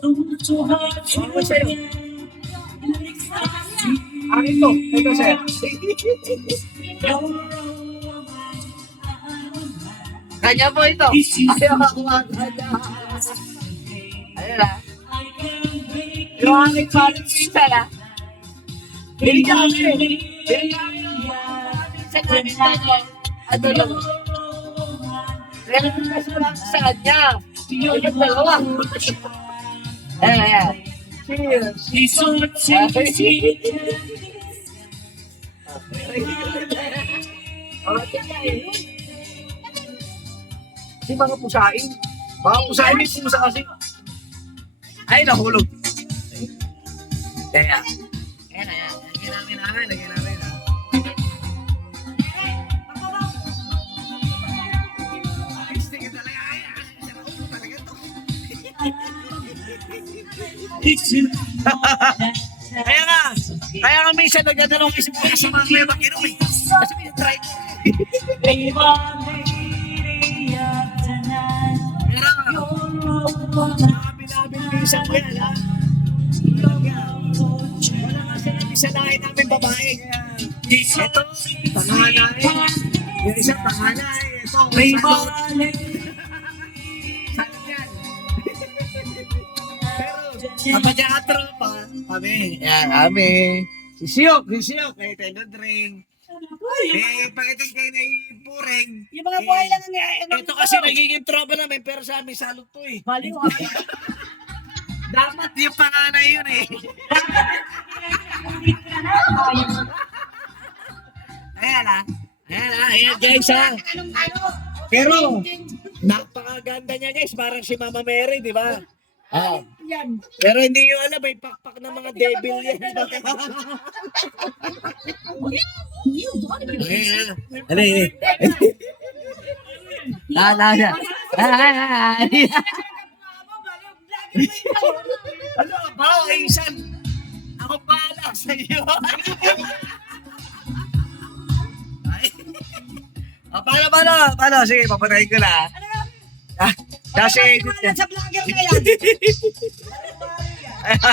Ano sa'yo? Akin to. Ito, sir. Kanya po ito. Ayaw ako kanya. Ayun na. Yung aking parang pizza na. Binigyan kami. Sa kanita niya. Ano lang. Meron na siya lang sa kanya. Yung dalawa. Ayan. Cheers. Kasi mga pusain. Mga pusain may pusa kasi. Ay, nahulog. Kaya. Ayan, ayan. Lagyan namin. Ayos na talaga. Talaga to. Kaya nga minsan nagdadalawang isip ko sa mga may mag-inom eh. Kasi may try. Pero, namin minsan ko yan ha. Wala nga sila isalahin namin babae. Ito, panganay. Yung isang panganay. Ito, may babae. Sabi yan. Kapag yung tropa, kami. Si Siyok, kay Tendo Drink. Pakitin kayo na yung Pureng. Yung mga buhay lang ang Ito kasi nagiging tropa namin, pero sa amin salot to eh. Baliw. Dapat yung panganay yun eh. Ayan guys ha. Pero, napakaganda niya guys, parang si Mama Mary, di ba? Yan. Pero hindi nyo alam, may pakpak ng mga devil yan. Ano yun? Siya. Ano ba? Isan. Ako pala sa iyo. Paano? Sige, papatayin ko na. Kasi... Sa vlogger na yan.